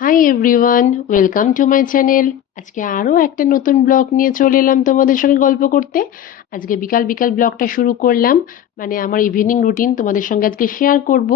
Hi everyone, welcome to my channel. আজকে আরও একটা নতুন ব্লগ নিয়ে চলে এলাম তোমাদের সঙ্গে গল্প করতে। আজকে বিকাল বিকাল ব্লগটা শুরু করলাম, মানে আমার ইভিনিং রুটিন তোমাদের সঙ্গে আজকে শেয়ার করব।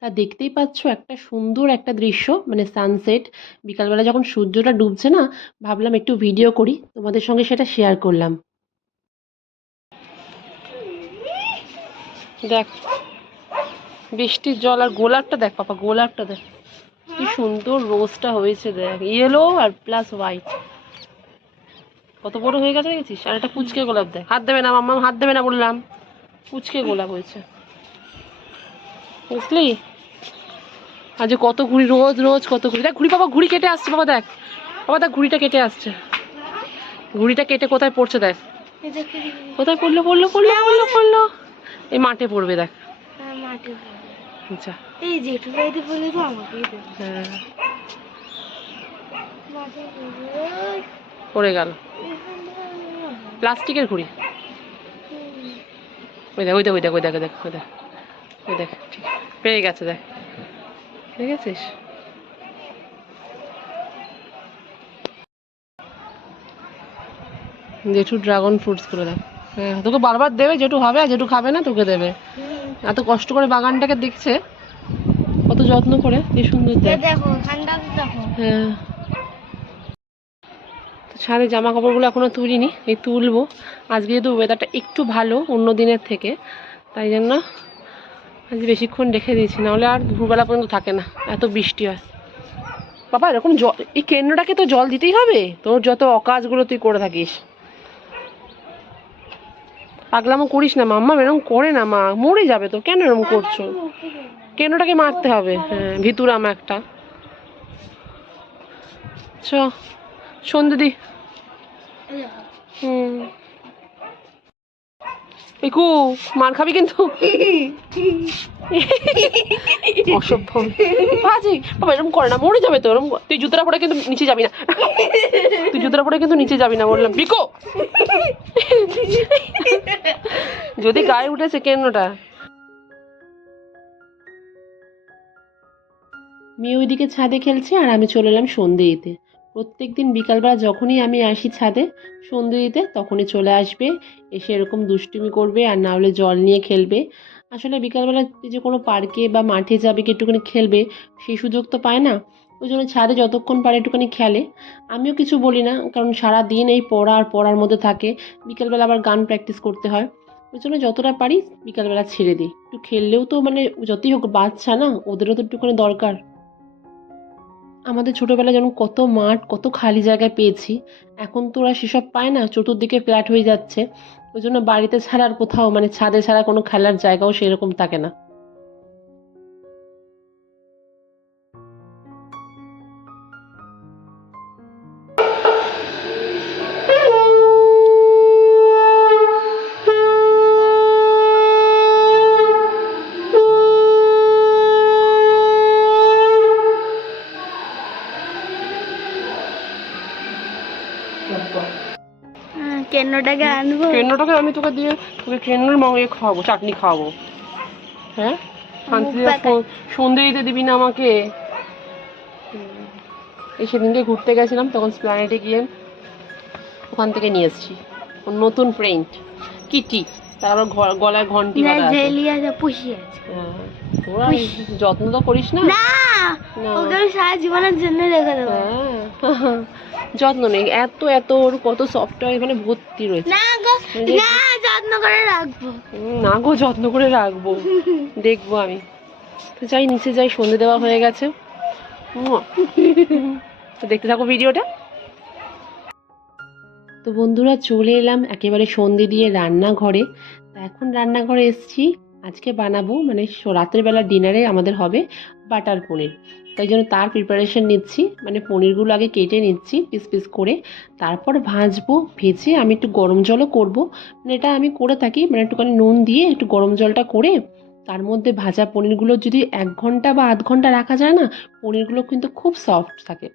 তা দেখতেই পাচ্ছ একটা সুন্দর একটা দৃশ্য, মানে সানসেট। বিকালবেলা যখন সূর্যটা ডুবছে না, ভাবলাম একটু ভিডিও করি, তোমাদের সঙ্গে সেটা শেয়ার করলাম। দেখ বৃষ্টির জল, আর গোলাপটা দেখ পাপা, গোলাপটা দেখ কি সুন্দর রোজটা হয়েছে, দেখ ইয়েলো আর প্লাস হোয়াইট, কত বড় হয়ে গেছে দেখেছিস। আর একটা কুচকে গোলাপ দেখ, হাত দেবে না মাম্মা, হাত দেবে না বললাম। কুচকে গোলাপ হয়েছে, বুঝলি। আজ কত ঘুড়ি, রোজ রোজ কত ঘুড়ি। দেখ ঘুড়ি বাবা, ঘুড়ি কেটে আসছে বাবা, দেখ বাবা, দেখ ঘুড়িটা কেটে আসছে। ঘুড়িটা কেটে কোথায় পড়ছে দেখ, কোথায় পড়লো পড়লো পড়লো পড়লো পড়লো, এই মাঠে পড়বে দেখ। আচ্ছা এই জেঠু বাড়িতে বলে তো আমাকেই দেবে। হ্যাঁ, মাঠে পড়ে গেল। প্লাস্টিকের ঘুড়ি। ওই দেখ ওই দেখ ওই দেখ ওই দেখ ওই দেখ ওই দেখ ওই দেখ, ঠিক পেয়ে গেছে দেখ, পেয়ে গেছিস। জেঠু ড্রাগন ফ্রুটস করে দেখ। হ্যাঁ, তোকে বারবার দেবে, জেঠু হবে আর জেঠু খাবে না, তোকে দেবে। এত কষ্ট করে বাগানটাকে দেখছে, কত যত্ন করে, কি সুন্দর দেখ। দেখো ঠান্ডা দেখো। হ্যাঁ, তো ছাদে জামা কাপড়গুলো এখনো তুলিনি, এই তুলবো। আজকে যেহেতু ওয়েদারটা একটু ভালো অন্য দিনের থেকে, তাই জন্য আজ বেশিক্ষণ রেখে দিয়েছি, নাহলে আর দুপুরবেলা পর্যন্ত থাকে না, এত বৃষ্টি হয়। বাবা এরকম জল, এই কেন্দ্রটাকে তো জল দিতেই হবে, তোর যত অকাজগুলো তুই করে থাকিস। পাগলামো করিস না মাম্মা, এরকম করে না মা, মরে যাবে তো, কেন এরকম করছো। কেন্দ্রটাকে মারতে হবে, হ্যাঁ ভিতুরাম একটা। চ সন্ধে দি। হুম, পিকু মার খাবি কিন্তু, অসভ্য বাজে বাবা, এরকম করে না, মরে যাবে তো এরকম। তুই জুতোটা পরে কিন্তু নিচে যাবি না, তুই জুতোটা পরে কিন্তু নিচে যাবি না বললাম, পিকো। যদি গায়ে উঠেছে কেন্নটা। মেয়ে ওইদিকে ছাদে খেলছে আর আমি চলে এলাম সন্ধে দিতে। প্রত্যেকদিন বিকালবেলা যখনই আমি আসি ছাদে সন্ধে দিতে, তখনই চলে আসবে, এসে এরকম দুষ্টুমি করবে, আর না হলে জল নিয়ে খেলবে। আসলে বিকালবেলা যে কোনো পার্কে বা মাঠে যাবে কি একটুখানি খেলবে, সেই সুযোগ তো পায় না। ওই জন্য ছাদে যতক্ষণ পারে একটুখানি খেলে। আমিও কিছু বলি না, কারণ সারা দিন এই পড়া আর পড়ার মধ্যে থাকে, বিকালবেলা আবার গান প্র্যাকটিস করতে হয়। ওই জন্য যতটা পারি বিকালবেলা ছেড়ে দিই, একটু খেললেও তো মানে যতই হোক বাচ্চা না, ওদেরও তো একটুখানি দরকার। আমাদের ছোটবেলায় যেমন কত মাঠ, কত খালি জায়গায় পেয়েছি, এখন তো ওরা সেসব পায় না, চতুর্দিকে ফ্ল্যাট হয়ে যাচ্ছে। ওই জন্য বাড়িতে ছাড়া আর কোথাও, মানে ছাদে ছাড়া কোনো খেলার জায়গাও সেরকম থাকে না। কেন্নটাকে আনবো। ট্রেনটাকে আমি তোকে দিয়ে, তোকে ট্রেনের মঙ্গে খাওয়াবো, চাটনি খাওয়াবো। হ্যাঁ, মুখ শান্তি ব্যথা। সন্ধে দিতে দিবি না আমাকে। এই সেদিনকে ঘুরতে গেছিলাম, তখন স্প্ল্যানেটে গিয়ে ওখান থেকে নিয়ে এসেছি নতুন প্রিন্ট কিটি, তারপর গলায় ঘন্টি বাঁধা আছে। ঝেলিয়া যা পুষি আছে। হ্যাঁ, তোরা যত্ন তো করিস না। না, না, ওকে আমি সারা জীবনের জন্য রেখে দেবো। হ্যাঁ, যত্ন নেই, এত এত ওর কত সফটওয়্যার এখানে ভর্তি রয়েছে। না গো, মানে যে- না যত্ন করে রাখবো। না গো, যত্ন করে রাখবো, দেখবো আমি। তো যাই নিচে যাই, সন্ধে দেওয়া হয়ে গেছে। তো দেখতে থাকো ভিডিওটা। তো বন্ধুরা চলে এলাম একেবারে সন্ধে দিয়ে রান্নাঘরে। তা এখন রান্নাঘরে এসেছি, আজকে বানাবো মানে রাতের বেলা ডিনারে আমাদের হবে বাটার পনির। তাই জন্য তার প্রিপারেশন নিচ্ছি, মানে পনিরগুলো আগে কেটে নিচ্ছি পিস পিস করে, তারপর ভাজবো। ভেজে আমি একটু গরম জলও করব, মানে এটা আমি করে থাকি, মানে একটুখানি নুন দিয়ে একটু গরম জলটা করে তার মধ্যে ভাজা পনিরগুলো যদি 1 ঘন্টা বা আধ ঘন্টা রাখা যায় না, পনিরগুলো কিন্তু খুব সফট থাকে।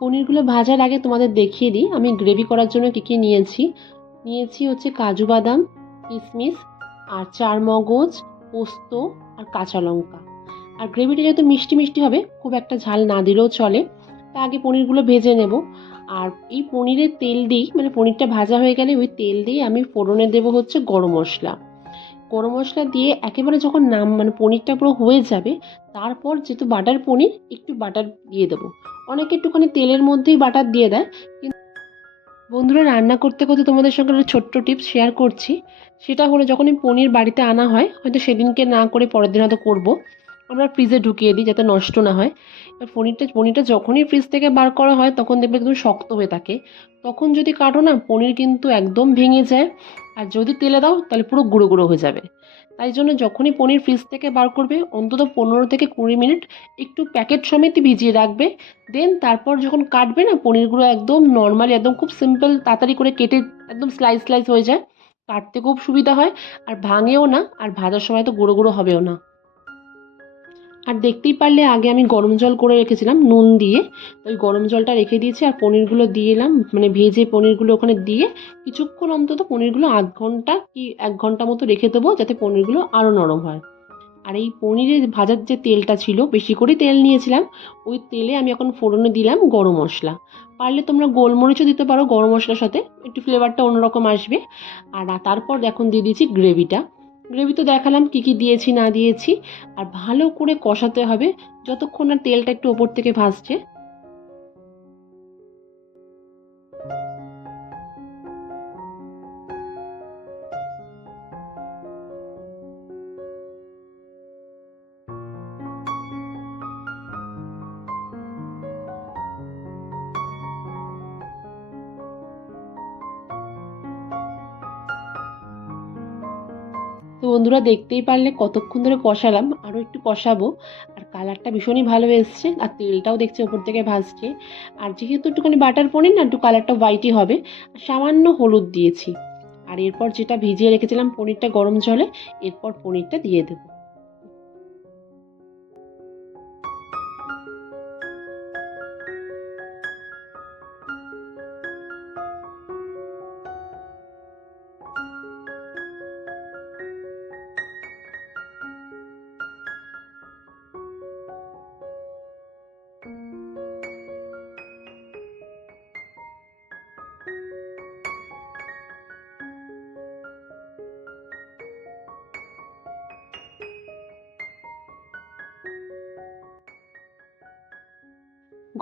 পনিরগুলো ভাজার আগে তোমাদের দেখিয়ে দিই আমি গ্রেভি করার জন্য কী কী নিয়েছি। নিয়েছি হচ্ছে কাজু বাদাম, কিশমিশ আর চারমগজ, পোস্ত আর কাঁচা লঙ্কা। আর গ্রেভিটা যেহেতু মিষ্টি মিষ্টি হবে, খুব একটা ঝাল না দিলেও চলে। তা আগে পনিরগুলো ভেজে নেব। আর এই পনিরের তেল দিয়েই, মানে পনিরটা ভাজা হয়ে গেলে ওই তেল দিয়ে আমি ফোড়নে দেবো হচ্ছে গরম মশলা। গরম মশলা দিয়ে একেবারে যখন মানে পনিরটা পুরো হয়ে যাবে, তারপর যেহেতু বাটার পনির, একটু বাটার দিয়ে দেবো। অনেকে একটুখানি তেলের মধ্যেই বাটার দিয়ে দেয়। কিন্তু বন্ধুরা, রান্না করতে করতে তোমাদের সঙ্গে একটা ছোট্ট টিপস শেয়ার করছি। সেটা হলো, যখনই পনির বাড়িতে আনা হয়, হয়তো সেদিনকে না করে পরের দিন হয়তো করবো, আমরা ফ্রিজে ঢুকিয়ে দিই যাতে নষ্ট না হয়। এবার পনিরটা যখনই ফ্রিজ থেকে বার করা হয়, তখন দেখবে একদম শক্ত হয়ে থাকে। তখন যদি কাটো না, পনির কিন্তু একদম ভেঙে যায়। আর যদি তেলে দাও তাহলে পুরো গুঁড়ো গুঁড়ো হয়ে যাবে। তাই জন্য যখনই পনির ফ্রিজ থেকে বার করবে, অন্তত 15 থেকে 20 মিনিট একটু প্যাকেট সমেত ভিজিয়ে রাখবে। দেন তারপর যখন কাটবে না, পনিরগুলো একদম নর্মালি, একদম খুব সিম্পল, তাড়াতাড়ি করে কেটে একদম স্লাইস স্লাইস হয়ে যায়। কাটতে খুব সুবিধা হয়, আর ভাঙেও না, আর ভাজার সময় তো গুঁড়ো গুঁড়ো হবেও না। আর দেখতেই পারলে আগে আমি গরম জল করে রেখেছিলাম নুন দিয়ে। তো ওই গরম জলটা রেখে দিয়েছি, আর পনিরগুলো দিয়ে এলাম, মানে ভেজে পনিরগুলো ওখানে দিয়ে কিছুক্ষণ, অন্তত পনিরগুলো আধ ঘন্টা কি 1 ঘন্টা মতো রেখে দেবো, যাতে পনিরগুলো আরও নরম হয়। আর এই পনিরের ভাজার যে তেলটা ছিল, বেশি করে তেল নিয়েছিলাম, ওই তেলে আমি এখন ফোড়নে দিলাম গরম মশলা। পারলে তোমরা গোলমরিচও দিতে পারো গরম মশলার সাথে, একটু ফ্লেভারটা অন্যরকম আসবে। আর তারপর এখন দিয়ে দিয়েছি গ্রেভিটা। গ্রেভি তো দেখালাম কী কী দিয়েছি না দিয়েছি। আর ভালো করে কষাতে হবে যতক্ষণ না তেলটা একটু ওপর থেকে ভাসছে। তো বন্ধুরা, দেখতেই পারলে কতক্ষণ ধরে কষালাম, আরও একটু কষাবো। আর কালারটা ভীষণই ভালো এসছে, আর তেলটাও দেখছি ওপর থেকে ভাসছে। আর যেহেতু একটুখানি বাটার পনির না, একটু কালারটা হোয়াইটই হবে। আর সামান্য হলুদ দিয়েছি। আর এরপর যেটা ভিজিয়ে রেখেছিলাম পনিরটা গরম জলে, এরপর পনিরটা দিয়ে দেবো।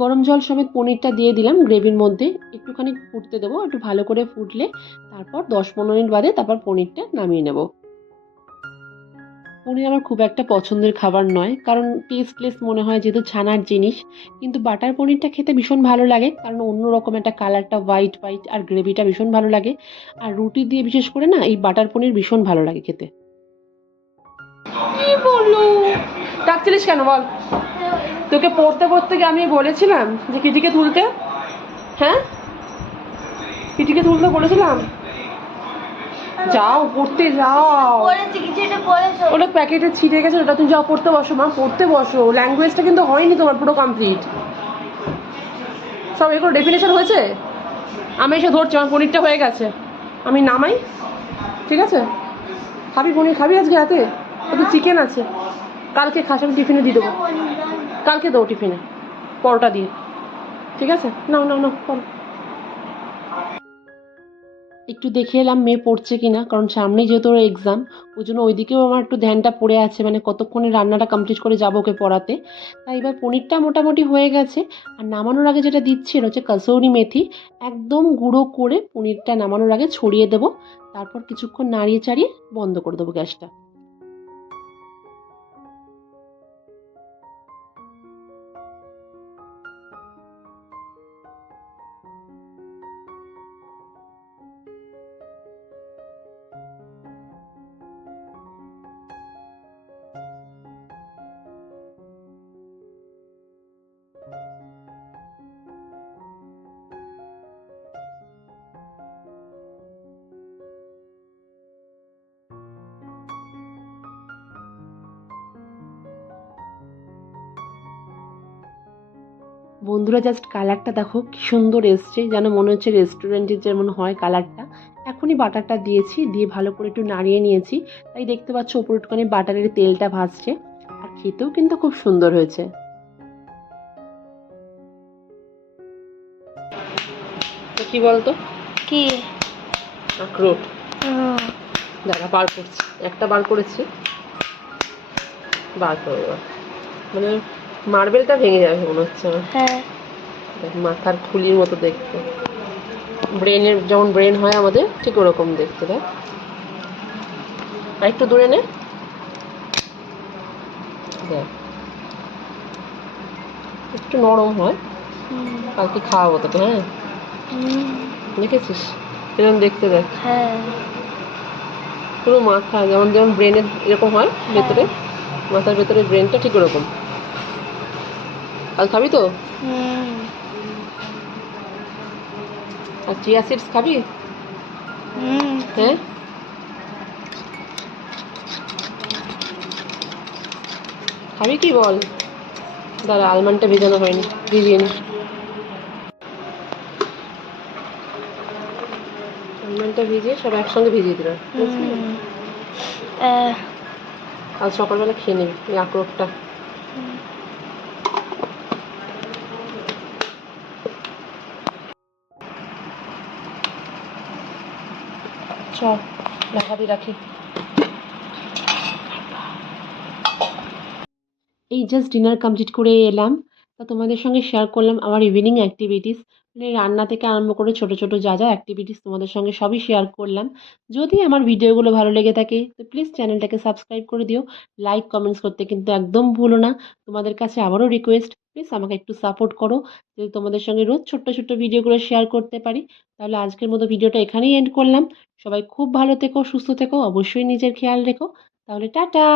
গরম জল সমেত পনিরটা দিয়ে দিলাম গ্রেভির মধ্যে, একটুখানি ফুটতে দেবো, একটু ভালো করে ফুটলে তারপর 10-15 মিনিট বাদে তারপর পনিরটা নামিয়ে নেব। পনির আমার খুব একটা পছন্দের খাবার নয়, কারণ টেস্টলেস মনে হয় যেহেতু ছানার জিনিস। কিন্তু বাটার পনিরটা খেতে ভীষণ ভালো লাগে, কারণ অন্যরকম একটা কালারটা হোয়াইট হোয়াইট, আর গ্রেভিটা ভীষণ ভালো লাগে। আর রুটি দিয়ে বিশেষ করে না, এই বাটার পনির ভীষণ ভালো লাগে খেতে। কি বললো? ডাকছিলিস কেন বল? তোকে পড়তে পড়তে গিয়ে আমি বলেছিলাম যে কিটিকে তুলতে? হ্যাঁ, কিটিকে তুলতে বলেছিলাম? যাও পড়তে যাও। পড়েছি, কিছুটা পড়েছো? ওটা প্যাকেটে ছিঁড়ে গেছে, ওটা তুমি যাও পড়তে বসো। মা পড়তে বসো, ল্যাঙ্গুয়েজটা কিন্তু হয়নি তোমার পুরো কমপ্লিট। সব এগুলো ডেফিনেশন হয়েছে। আমি এসে ধরছি, আমার পনিরটা হয়ে গেছে, আমি নামাই। ঠিক আছে, খাবি পনির? খাবি আজকে রাতে? একটু চিকেন আছে, কালকে খাস, আমি টিফিনে দিয়ে দেবো। কালকে দেবো টিফিনে পরোটা দিয়ে। ঠিক আছে, নাও নাও নাও করো। একটু দেখে এলাম মেয়ে পড়ছে কিনা, কারণ সামনেই যেহেতু ওর এক্সাম, ওই জন্য ওইদিকেও আমার একটু ধ্যানটা পড়ে আছে, মানে কতক্ষণে রান্নাটা কমপ্লিট করে যাবো ওকে পড়াতে। তাই এবার পনিরটা মোটামুটি হয়ে গেছে। আর নামানোর আগে যেটা দিচ্ছি, এটা হচ্ছে কাসৌরি মেথি। একদম গুঁড়ো করে পনিরটা নামানোর আগে ছড়িয়ে দেবো। তারপর কিছুক্ষণ নাড়িয়ে চাড়িয়ে বন্ধ করে দেবো গ্যাসটা। বন্ধুরা জাস্ট কালারটা দেখো কি সুন্দর এসছে, যেন মনে হচ্ছে রেস্টুরেন্টের যেমন হয় কালারটা। এখনই বাটারটা দিয়েছি, দিয়ে ভালো করে একটু নাড়িয়ে নিয়েছি, তাই দেখতে পাচ্ছ ওপর একটুখানি বাটারের তেলটা ভাসছে। আর খেতেও কিন্তু খুব সুন্দর হয়েছে। তো কি বলতো, কি? আখরোট হুম, দাদা বার করছি, একটা বার করেছি, বার করে দেওয়া মানে মার্বেলটা ভেঙে যাবে মনে হচ্ছে আমার। হ্যাঁ। দেখ, মাথার খুলির মতো দেখতে, ব্রেনের যেমন ব্রেন হয় আমাদের ঠিক ওরকম দেখতে। দেখ আর একটু দূরে নে, দেখ একটু নরম হয়। হুম, কালকে খাওয়াবো তোকে, হ্যাঁ? হুম, দেখেছিস এরকম দেখতে? দেখ হ্যাঁ, পুরো মাথা যেমন যেমন ব্রেনের এরকম হয় ভেতরে, হ্যাঁ, মাথার ভেতরে ব্রেনটা ঠিক ওরকম। কাল খাবি তো? হুম, আর চিয়া সিডস খাবি? হুম। হ্যাঁ, খাবি কি বল? দাঁড়া, আলমন্ডটা ভেজানো হয়নি, ভিজিয়ে নি। আলমন্ডটা ভিজিয়ে সব একসঙ্গে ভিজিয়ে দিলাম, বুঝলি? হুম, আহ, কাল সকালবেলা খেয়ে নিবি এই আখরোটটা। হুম। চল লাগাবি, রাখি। এই জাস্ট ডিনার কমপ্লিট করে এলাম। তা তোমাদের সঙ্গে শেয়ার করলাম আমার ইভিনিং অ্যাক্টিভিটিস, মানে রান্না থেকে আরম্ভ করে ছোট ছোট যা যা অ্যাক্টিভিটিস তোমাদের সঙ্গে সবই শেয়ার করলাম। যদি আমার ভিডিওগুলো ভালো লেগে থাকে তো প্লিজ চ্যানেলটাকে সাবস্ক্রাইব করে দিও, লাইক কমেন্টস করতে কিন্তু একদম ভুলো না। তোমাদের কাছে আবারও রিকোয়েস্ট, প্লিজ আমাকে একটু সাপোর্ট করো, যদি তোমাদের সঙ্গে রোজ ছোট্ট ছোট্ট ভিডিওগুলো শেয়ার করতে পারি। তাহলে আজকের মতো ভিডিওটা এখানেই এন্ড করলাম। সবাই খুব ভালো থেকো, সুস্থ থেকো, অবশ্যই নিজের খেয়াল রেখো। তাহলে টাটা।